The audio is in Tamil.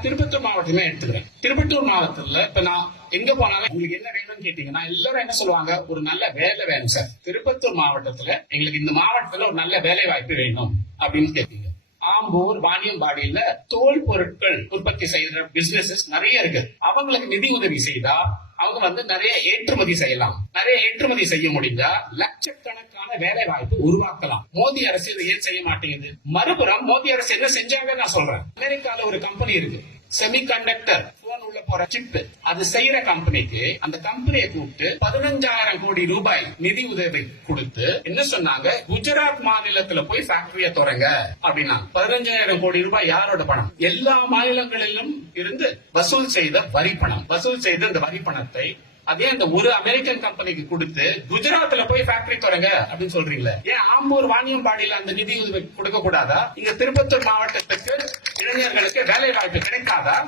நான் திருப்பத்தூர் மாவட்டமே எடுத்துக்கிறேன். திருப்பத்தூர் மாவட்டத்துல இப்ப நான் எங்க போனாலும் உங்களுக்கு என்ன வேணும்னு கேட்டீங்கன்னா எல்லாரும் என்ன சொல்லுவாங்க? ஒரு நல்ல வேலை வேணும் சார். திருப்பத்தூர் மாவட்டத்துல எங்களுக்கு இந்த மாவட்டத்துல ஒரு நல்ல வேலை வாய்ப்பு வேணும் அப்படின்னு கேட்டீங்க. ஆம்பூர் வாணியம்பாடியில தோல் பொருட்கள் உற்பத்தி செய்யற பிசினஸஸ் நிறைய இருக்கு. அவங்களுக்கு நிதி உதவி செய்தா அவங்க வந்து நிறைய ஏற்றுமதி செய்யலாம். நிறைய ஏற்றுமதி செய்ய முடிஞ்சா லட்சக்கணக்கான வேலை வாய்ப்பு உருவாக்கலாம். மோடி அரசு இதை ஏன் செய்ய மாட்டேங்குது? மறுபுறம் மோடி அரசு என்ன செஞ்சாங்க நான் சொல்றேன். அமெரிக்கால ஒரு கம்பெனி இருக்கு. செமி கண்டக்டர் போன் உள்ள போற சிப் அது செய்யற கம்பெனிக்கு அந்த கம்பெனியை கூப்பிட்டு பதினஞ்சாயிரம் கோடி ரூபாய் நிதி உதவி கொடுத்து என்ன சொன்னாங்க? குஜராத் மாநிலத்துல போய் ஃபேக்டரிய தொடங்க அப்படின்னா பதினஞ்சாயிரம் கோடி ரூபாய் யாரோட பணம்? எல்லா மாநிலங்களிலும் இருந்து வசூல் செய்த வரி பணம் வசூல் செய்த இந்த வரி பணத்தை அதே அந்த ஒரு அமெரிக்கன் கம்பெனிக்கு கொடுத்து குஜராத்ல போய் ஃபேக்டரி தொடங்க அப்படின்னு சொல்றீங்களே. ஏன் ஆம்பூர் வாணியம்பாடியில அந்த நிதி உதவி கொடுக்க கூடாதா இங்க திருப்பத்தூர் மாவட்டத்துக்கு இளைஞர்களுக்கு வேலை வாய்ப்பு கிடைக்காதா?